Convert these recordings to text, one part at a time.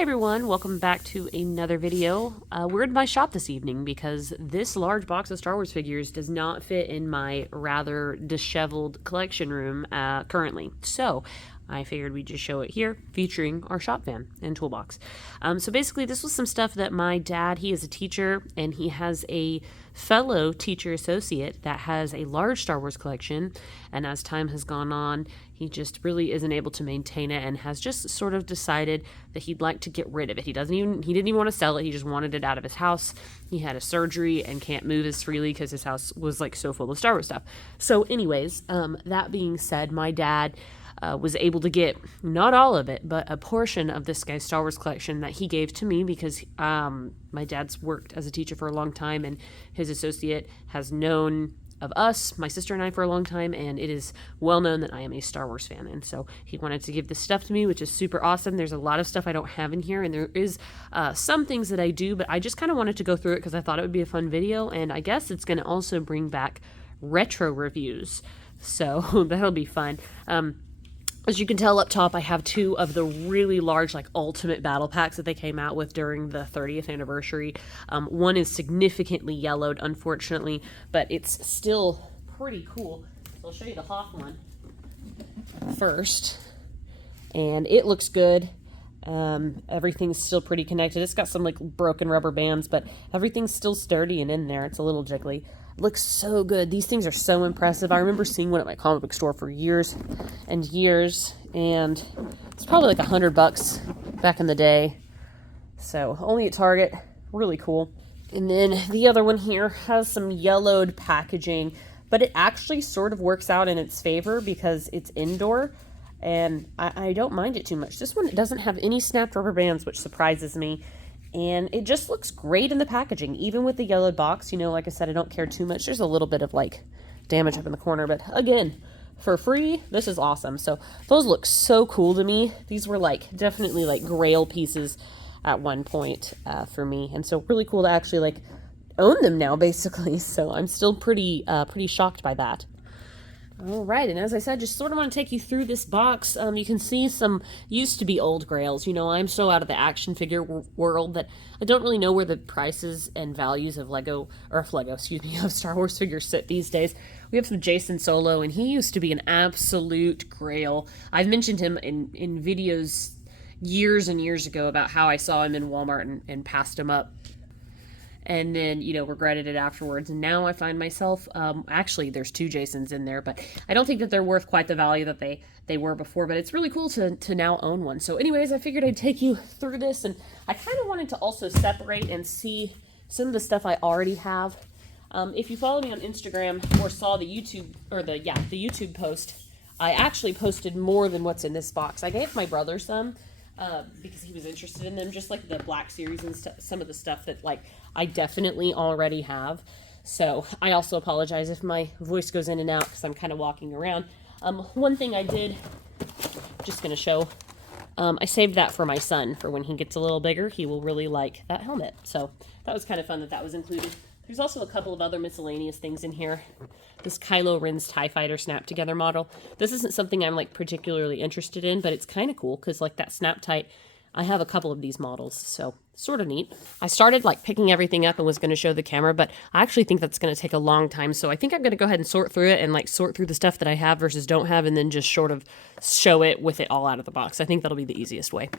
Hi everyone, welcome back to another video. We're in my shop this evening because this large box of Star Wars figures does not fit in my rather disheveled collection room currently. So I figured we'd just show it here, featuring our shop van and toolbox. So basically this was some stuff that my dad, he is a teacher, and he has a fellow teacher associate that has a large Star Wars collection, and as time has gone on, he just really isn't able to maintain it and has just sort of decided that he'd like to get rid of it. He didn't even want to sell it. He just wanted it out of his house. He had a surgery and can't move as freely because his house was like so full of Star Wars stuff. So anyways, that being said, my dad was able to get not all of it, but a portion of this guy's Star Wars collection that he gave to me because my dad's worked as a teacher for a long time, and his associate has known of us, my sister and I, for a long time, and it is well known that I am a Star Wars fan, and so he wanted to give this stuff to me, which is super awesome. There's a lot of stuff I don't have in here, and there is some things that I do, but I just kind of wanted to go through it because I thought it would be a fun video, and I guess it's going to also bring back retro reviews, so that'll be fun. As you can tell up top, I have two of the really large, like, ultimate battle packs that they came out with during the 30th anniversary. One is significantly yellowed, unfortunately, but it's still pretty cool. So I'll show you the Hoth one first. And it looks good. Everything's still pretty connected. It's got some, like, broken rubber bands, but everything's still sturdy and in there. It's a little jiggly. Looks so good. These things are so impressive. I remember seeing one at my comic book store for years and years, and it's probably like $100 back in the day. So only at Target. Really cool. And then the other one here has some yellowed packaging, but it actually sort of works out in its favor because it's indoor, and I don't mind it too much. This one doesn't have any snapped rubber bands, which surprises me. And it just looks great in the packaging, even with the yellowed box. You know, like I said, I don't care too much. There's a little bit of, like, damage up in the corner, but again, for free, this is awesome. So those look so cool to me. These were, like, definitely, like, grail pieces at one point for me. And so really cool to actually, like, own them now, basically. So I'm still pretty shocked by that. All right, and as I said, just sort of want to take you through this box. You can see some used to be old grails. You know, I'm so out of the action figure world that I don't really know where the prices and values of of Star Wars figures sit these days. We have some Jason Solo, and he used to be an absolute grail. I've mentioned him in videos years and years ago about how I saw him in Walmart and passed him up, and then, you know, regretted it afterwards. And now I find myself, actually, there's two Jasons in there, but I don't think that they're worth quite the value that they were before, but it's really cool to now own one. So anyways, I figured I'd take you through this, and I kind of wanted to also separate and see some of the stuff I already have. If you follow me on Instagram or saw the YouTube post, I actually posted more than what's in this box. I gave my brother some, because he was interested in them, just like the Black Series and some of the stuff that, like, I definitely already have. So I also apologize if my voice goes in and out because I'm kind of walking around. One thing I did, just going to show, I saved that for my son for when he gets a little bigger. He will really like that helmet. So that was kind of fun that was included. There's also a couple of other miscellaneous things in here. This Kylo Ren's TIE Fighter snap together model. This isn't something I'm, like, particularly interested in, but it's kind of cool because, like, that snap tight, I have a couple of these models, so sort of neat. I started, like, picking everything up and was going to show the camera, but I actually think that's going to take a long time, so I think I'm going to go ahead and sort through it and, like, sort through the stuff that I have versus don't have, and then just sort of show it with it all out of the box. I think that'll be the easiest way.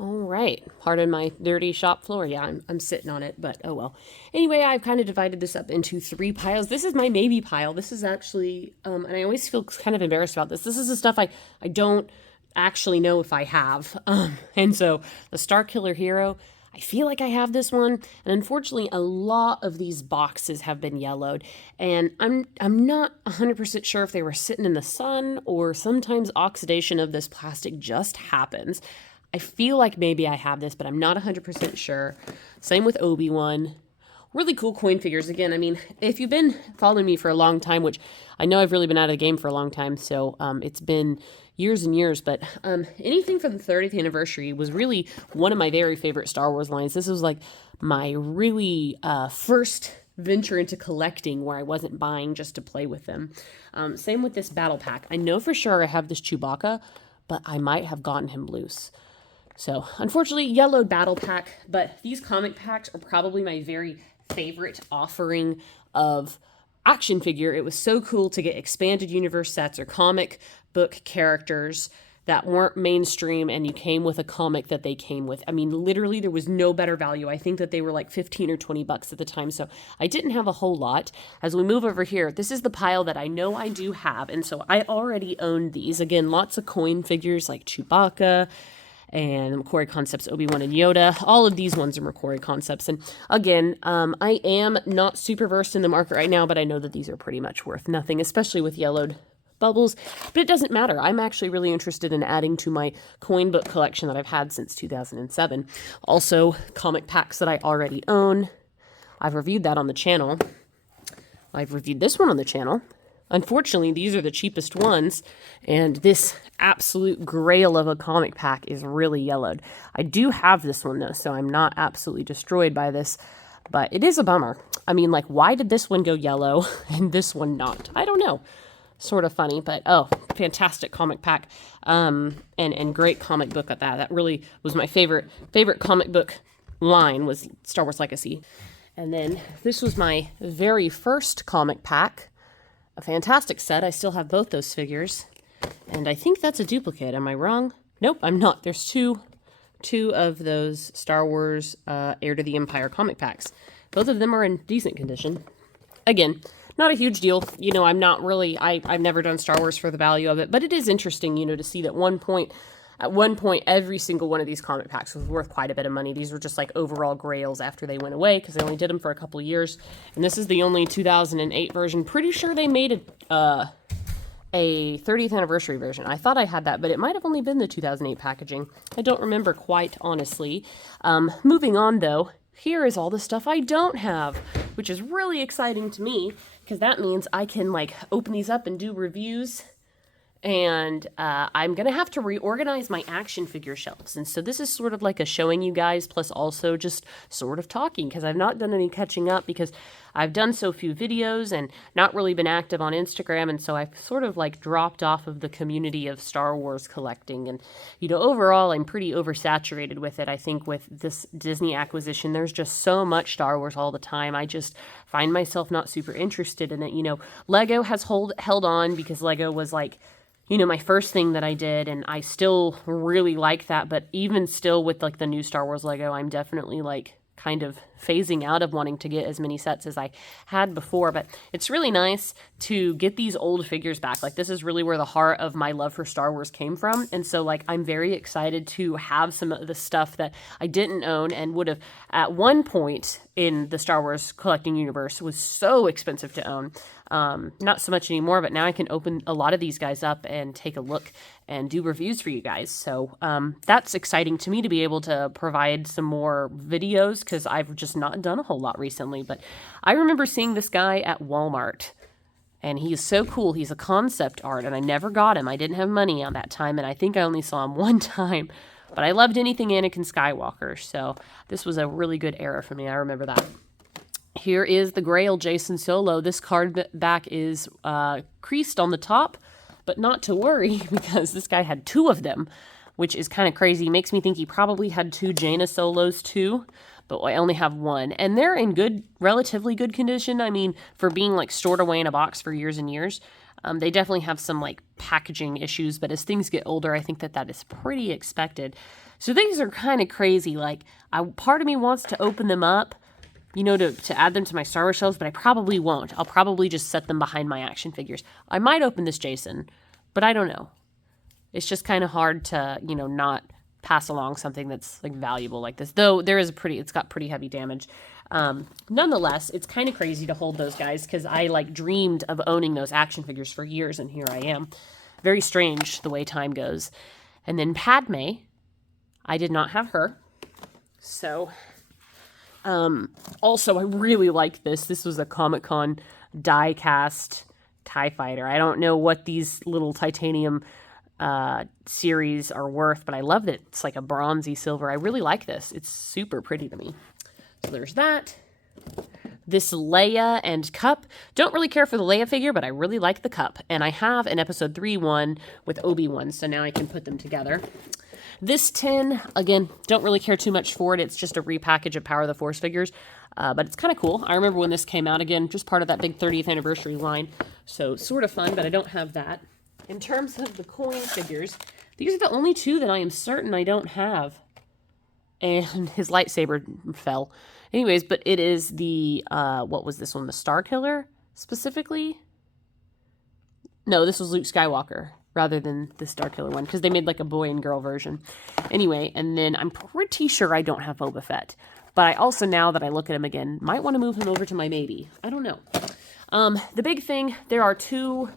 All right, pardon my dirty shop floor. Yeah, I'm sitting on it, but oh well. Anyway, I've kind of divided this up into three piles. This is my maybe pile. This is actually, and I always feel kind of embarrassed about this. This is the stuff I don't actually know if I have. And so the Star Killer Hero, I feel like I have this one, and unfortunately a lot of these boxes have been yellowed, and I'm not 100% sure if they were sitting in the sun or sometimes oxidation of this plastic just happens. I feel like maybe I have this, but I'm not 100% sure. Same with Obi-Wan. Really cool coin figures. Again, I mean, if you've been following me for a long time, which I know I've really been out of the game for a long time, so it's been years and years, but anything for the 30th anniversary was really one of my very favorite Star Wars lines. This was like my really first venture into collecting where I wasn't buying just to play with them. Same with this battle pack. I know for sure I have this Chewbacca, but I might have gotten him loose. So, unfortunately, yellowed battle pack, but these comic packs are probably my very favorite offering of action figure. It was so cool to get expanded universe sets or comic book characters that weren't mainstream and you came with a comic that they came with. I mean, literally there was no better value. I think that they were like 15 or 20 bucks at the time, so I didn't have a whole lot. As we move over here, this is the pile that I know I do have, and so I already own these. Again, lots of coin figures like Chewbacca, and McCory Concepts, Obi-Wan and Yoda. All of these ones are McCory Concepts. And again, I am not super versed in the market right now, but I know that these are pretty much worth nothing, especially with yellowed bubbles. But it doesn't matter. I'm actually really interested in adding to my coin book collection that I've had since 2007. Also, comic packs that I already own. I've reviewed that on the channel. I've reviewed this one on the channel. Unfortunately, these are the cheapest ones, and this absolute grail of a comic pack is really yellowed. I do have this one, though, so I'm not absolutely destroyed by this, but it is a bummer. I mean, like, why did this one go yellow and this one not? I don't know. Sort of funny, but oh, fantastic comic pack, and great comic book at that. That really was my favorite comic book line was Star Wars Legacy. And then this was my very first comic pack. A fantastic set. I still have both those figures. And I think that's a duplicate. Am I wrong? Nope, I'm not. There's two of those Star Wars Heir to the Empire comic packs. Both of them are in decent condition. Again, not a huge deal. You know, I'm not really, I've never done Star Wars for the value of it, but it is interesting, you know, to see that at one point, every single one of these comic packs was worth quite a bit of money. These were just like overall grails after they went away because they only did them for a couple of years. And this is the only 2008 version. Pretty sure they made a 30th anniversary version. I thought I had that, but it might have only been the 2008 packaging. I don't remember quite honestly. Moving on though, here is all the stuff I don't have, which is really exciting to me because that means I can like open these up and do reviews. And I'm going to have to reorganize my action figure shelves. And so this is sort of like a showing you guys, plus also just sort of talking, because I've not done any catching up because I've done so few videos and not really been active on Instagram. And so I've sort of like dropped off of the community of Star Wars collecting. And, you know, overall, I'm pretty oversaturated with it. I think with this Disney acquisition, there's just so much Star Wars all the time. I just find myself not super interested in it. You know, Lego has held on because Lego was like, you know, my first thing that I did, and I still really like that, but even still with like the new Star Wars Lego, I'm definitely like kind of phasing out of wanting to get as many sets as I had before. But it's really nice to get these old figures back. Like this is really where the heart of my love for Star Wars came from. And so like I'm very excited to have some of the stuff that I didn't own and would have at one point in the Star Wars collecting universe was so expensive to own. Not so much anymore, but now I can open a lot of these guys up and take a look and do reviews for you guys. So that's exciting to me to be able to provide some more videos because I've just not done a whole lot recently. But I remember seeing this guy at Walmart and he is so cool. He's a concept art and I never got him. I didn't have money on that time and I think I only saw him one time. But I loved anything Anakin Skywalker. So this was a really good era for me. I remember that. Here is the Grail Jacen Solo. This card back is creased on the top, but not to worry because this guy had two of them, which is kind of crazy. Makes me think he probably had two Jaina Solos too, but I only have one. And they're in relatively good condition. I mean, for being like stored away in a box for years and years. They definitely have some like packaging issues, but as things get older, I think that is pretty expected. So things are kind of crazy. Like part of me wants to open them up, you know, to add them to my Star Wars shelves, but I probably won't. I'll probably just set them behind my action figures. I might open this Jacen, but I don't know. It's just kind of hard to, you know, not pass along something that's like valuable like this. Though there is it's got pretty heavy damage. Nonetheless, it's kind of crazy to hold those guys because I like dreamed of owning those action figures for years, and here I am. Very strange the way time goes. And then Padme, I did not have her. So, also I really like this. This was a Comic-Con die-cast TIE Fighter. I don't know what these little titanium series are worth, but I loved it. It's like a bronzy silver. I really like this. It's super pretty to me. So there's that. This Leia and cup. Don't really care for the Leia figure, but I really like the cup. And I have an episode 3 one with Obi-Wan, so now I can put them together. This tin, again, don't really care too much for it. It's just a repackage of Power of the Force figures, but it's kind of cool. I remember when this came out, again, just part of that big 30th anniversary line. So sort of fun, but I don't have that. In terms of the coin figures, these are the only 2 that I am certain I don't have. And his lightsaber fell. Anyways, but it is the, what was this one? The Star Killer, specifically? No, this was Luke Skywalker, rather than the Star Killer one, because they made like a boy and girl version. Anyway, and then I'm pretty sure I don't have Boba Fett. But I also, now that I look at him again, might want to move him over to my maybe. I don't know. The big thing, there are 2,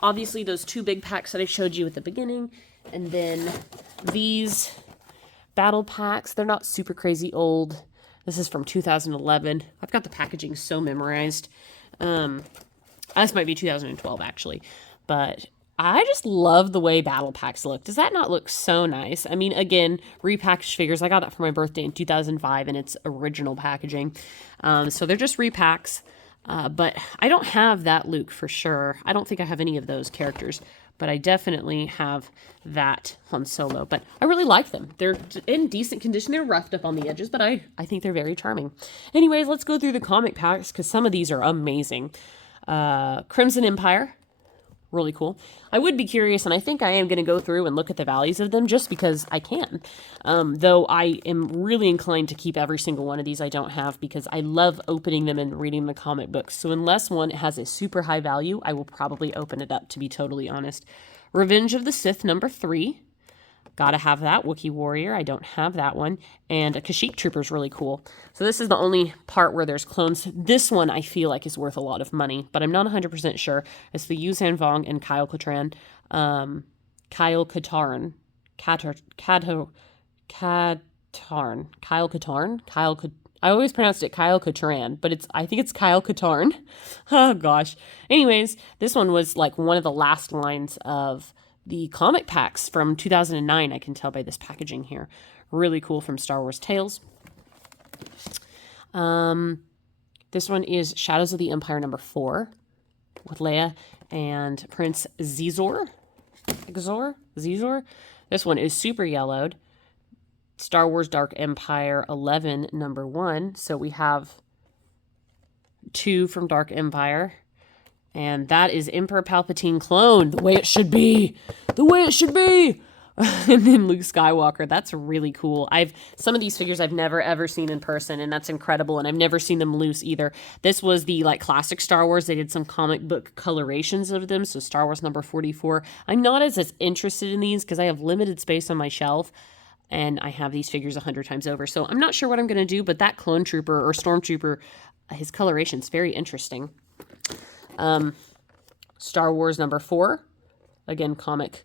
obviously those 2 big packs that I showed you at the beginning, and then these battle packs. They're not super crazy old. This is from 2011. I've got the packaging so memorized. This might be 2012 actually, but I just love the way battle packs look. Does that not look so nice? I mean, again, repackaged figures. I got that for my birthday in 2005 in its original packaging. So they're just repacks. But I don't have that Luke for sure. I don't think I have any of those characters, but I definitely have that Han Solo. But I really like them. They're in decent condition. They're roughed up on the edges, but I think they're very charming. Anyways, let's go through the comic packs because some of these are amazing. Crimson Empire. Really cool. I would be curious, and I think I am going to go through and look at the values of them just because I can. Though I am really inclined to keep every single one of these I don't have because I love opening them and reading the comic books. So unless one has a super high value, I will probably open it up, to be totally honest. Revenge of the Sith #3. Gotta have that. Wookiee Warrior. I don't have that one. And a Kashyyyk Trooper is really cool. So this is the only part where there's clones. This one I feel like is worth a lot of money, but I'm not 100% sure. It's the Yuuzhan Vong and Kyle Katarn. Kyle Katarn. I always pronounced it Kyle Katarn, but I think it's Kyle Katarn. Oh gosh. Anyways, this one was like one of the last lines of the comic packs from 2009, I can tell by this packaging here. Really cool, from Star Wars Tales. This one is Shadows of the Empire #4 with Leia and Prince Xizor. This one is super yellowed. Star Wars Dark Empire 11 #1. So we have 2 from Dark Empire. And that is Emperor Palpatine clone, the way it should be. The way it should be. And then Luke Skywalker. That's really cool. Some of these figures I've never ever seen in person, and that's incredible. And I've never seen them loose either. This was the like classic Star Wars. They did some comic book colorations of them. So Star Wars #44. I'm not as interested in these because I have limited space on my shelf. And I have these figures 100 times over. So I'm not sure what I'm going to do, but that clone trooper or stormtrooper, his coloration is very interesting. Star Wars #4, again, comic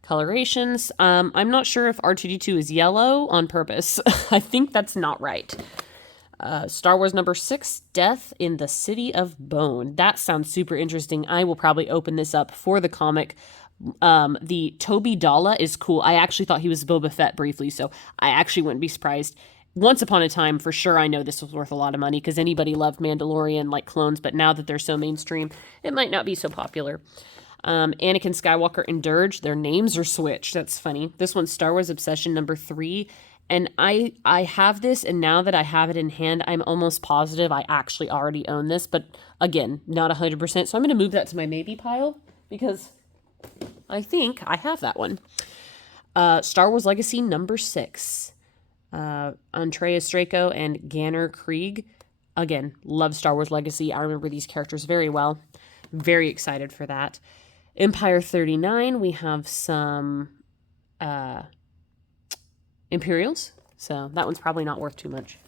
colorations. I'm not sure if R2-D2 is yellow on purpose. I think that's not right. Star Wars #6, Death in the City of Bone. That sounds super interesting. I will probably open this up for the comic. The Toby Dalla is cool. I actually thought he was Boba Fett briefly, so I actually wouldn't be surprised. Once upon a time, for sure, I know this was worth a lot of money because anybody loved Mandalorian like clones, but now that they're so mainstream, it might not be so popular. Anakin Skywalker and Dirge, their names are switched. That's funny. This one's Star Wars Obsession #3, and I have this, and now that I have it in hand, I'm almost positive I actually already own this, but again, not 100%, so I'm going to move that to my maybe pile because I think I have that one. Star Wars Legacy #6. Andreas Draco and Ganner Krieg. Again, love Star Wars Legacy. I remember these characters very well. Very excited for that. Empire 39, we have some Imperials. So that one's probably not worth too much.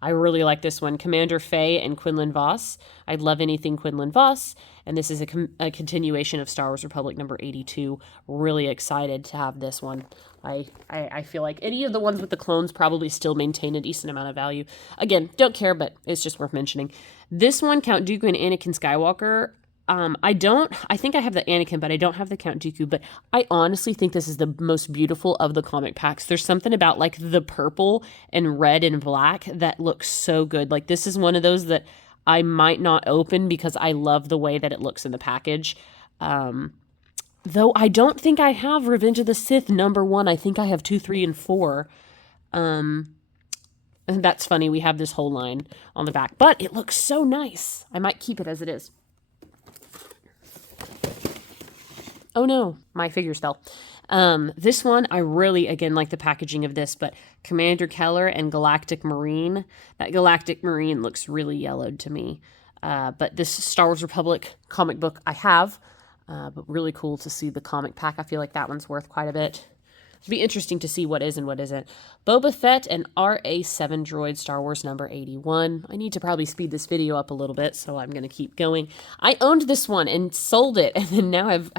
I really like this one. Commander Faye and Quinlan Voss. I love anything Quinlan Voss. And this is a continuation of Star Wars Republic number 82. Really excited to have this one. I feel like any of the ones with the clones probably still maintain a decent amount of value. Again, don't care, but it's just worth mentioning. This one, Count Dooku and Anakin Skywalker. I think I have the Anakin, but I don't have the Count Dooku, but I honestly think this is the most beautiful of the comic packs. There's something about like the purple and red and black that looks so good. Like this is one of those that I might not open because I love the way that it looks in the package. Though I don't think I have Revenge of the Sith number 1. I think I have 2, 3, and 4. And that's funny. We have this whole line on the back, but it looks so nice. I might keep it as it is. Oh no, my figures fell. This one, I really, again, like the packaging of this, but Commander Keller and Galactic Marine. That Galactic Marine looks really yellowed to me. But this Star Wars Republic comic book I have, but really cool to see the comic pack. I feel like that one's worth quite a bit. It'll be interesting to see what is and what isn't. Boba Fett and RA-7 droid, Star Wars number 81. I need to probably speed this video up a little bit, so I'm going to keep going. I owned this one and sold it, and then now have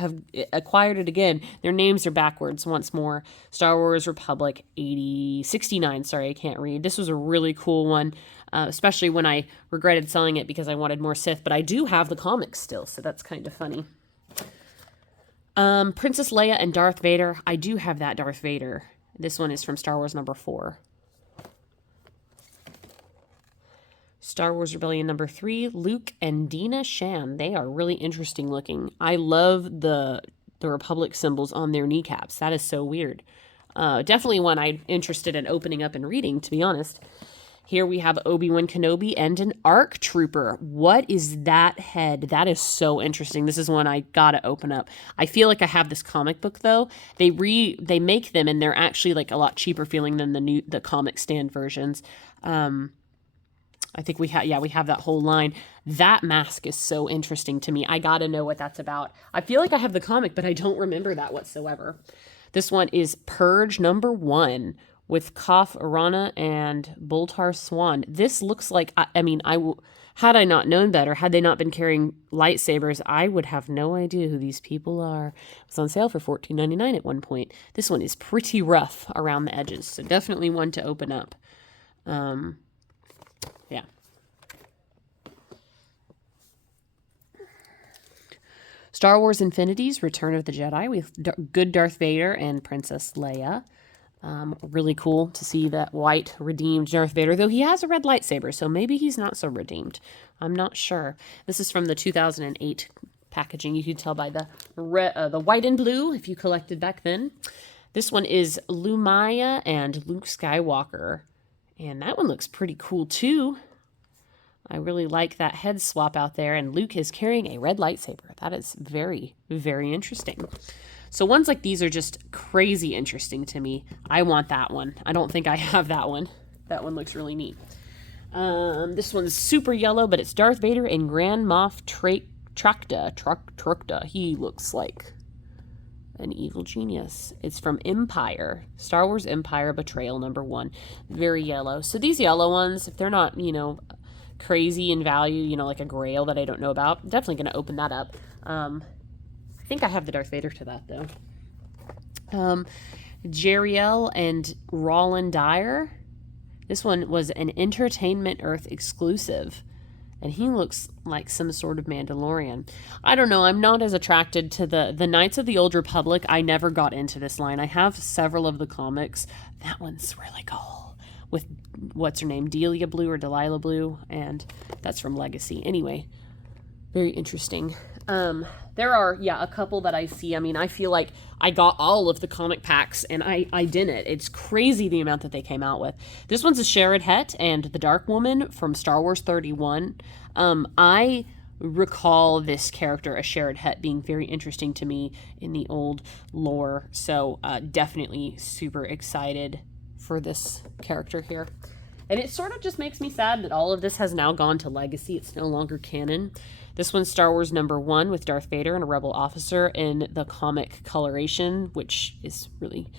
acquired it again. Their names are backwards once more. Star Wars Republic 69. Sorry, I can't read. This was a really cool one, especially when I regretted selling it because I wanted more Sith, but I do have the comics still, so that's kind of funny. Princess Leia and Darth Vader. I do have that Darth Vader. This one is from Star Wars number 4. Star Wars Rebellion number 3. Luke and Dina Shan. They are really interesting looking. I love the Republic symbols on their kneecaps. That is so weird. Definitely one I'm interested in opening up and reading, to be honest. Here we have Obi-Wan Kenobi and an ARC Trooper. What is that head? That is so interesting. This is one I gotta open up. I feel like I have this comic book though. They make them and they're actually like a lot cheaper feeling than the comic stand versions. I think we have that whole line. That mask is so interesting to me. I gotta know what that's about. I feel like I have the comic, but I don't remember that whatsoever. This one is Purge number 1. With Koth Arana and Boltar Swan. This looks like, had I not known better, had they not been carrying lightsabers, I would have no idea who these people are. It was on sale for $14.99 at one point. This one is pretty rough around the edges, so definitely one to open up. Yeah. Star Wars Infinities, Return of the Jedi, with good Darth Vader and Princess Leia. Really cool to see that white redeemed Darth Vader, though he has a red lightsaber, so maybe he's not so redeemed. I'm not sure. This is from the 2008 packaging. You can tell by the white and blue if you collected back then. This one is Lumaya and Luke Skywalker, and that one looks pretty cool too. I really like that head swap out there, and Luke is carrying a red lightsaber. That is very, very interesting. So ones like these are just crazy interesting to me. I want that one. I don't think I have that one. That one looks really neat. This one's super yellow, but it's Darth Vader and Grand Moff Tracta. He looks like an evil genius. It's from Empire. Star Wars Empire Betrayal number 1. Very yellow. So these yellow ones, if they're not, crazy in value, like a Grail that I don't know about, I'm definitely going to open that up. I think I have the Darth Vader to that, though. Jeriel and Roland Dyer. This one was an Entertainment Earth exclusive, and he looks like some sort of Mandalorian. I don't know. I'm not as attracted to the Knights of the Old Republic. I never got into this line. I have several of the comics. That one's really cool. With, what's her name? Delia Blue or Delilah Blue, and that's from Legacy. Anyway, very interesting. There are, a couple that I see. I feel like I got all of the comic packs, and I didn't. It's crazy the amount that they came out with. This one's a Sherrod Hett and the Dark Woman from Star Wars 31. I recall this character, a Sherrod Hett, being very interesting to me in the old lore, so definitely super excited for this character here. And it sort of just makes me sad that all of this has now gone to Legacy. It's no longer canon. This one's Star Wars number 1 with Darth Vader and a rebel officer in the comic coloration, which is really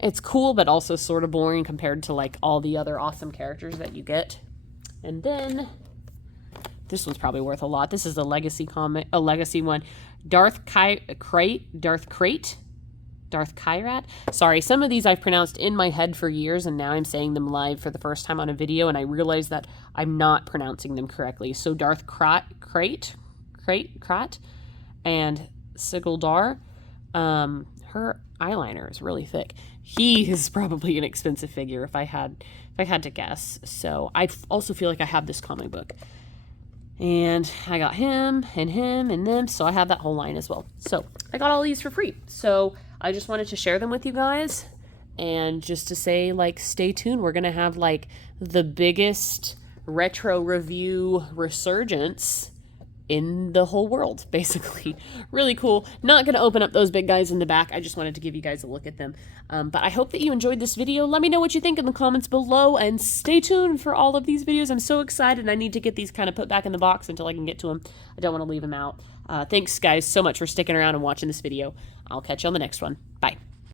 It's cool, but also sort of boring compared to like all the other awesome characters that you get. And then this one's probably worth a lot. This is a legacy comic, a legacy one. Darth Krayt. Sorry, some of these I've pronounced in my head for years, and now I'm saying them live for the first time on a video, and I realize that I'm not pronouncing them correctly. So Darth Krayt, and Sigildar. Her eyeliner is really thick. He is probably an expensive figure if I had to guess. So I also feel like I have this comic book. And I got him and them, so I have that whole line as well. So I got all these for free. So I just wanted to share them with you guys, and just to say, like, stay tuned. We're gonna have like the biggest retro review resurgence in the whole world, basically. Really cool. Not going to open up those big guys in the back. I just wanted to give you guys a look at them. But I hope that you enjoyed this video. Let me know what you think in the comments below, and stay tuned for all of these videos. I'm so excited. I need to get these kind of put back in the box until I can get to them. I don't want to leave them out. Thanks, guys, so much for sticking around and watching this video. I'll catch you on the next one. Bye.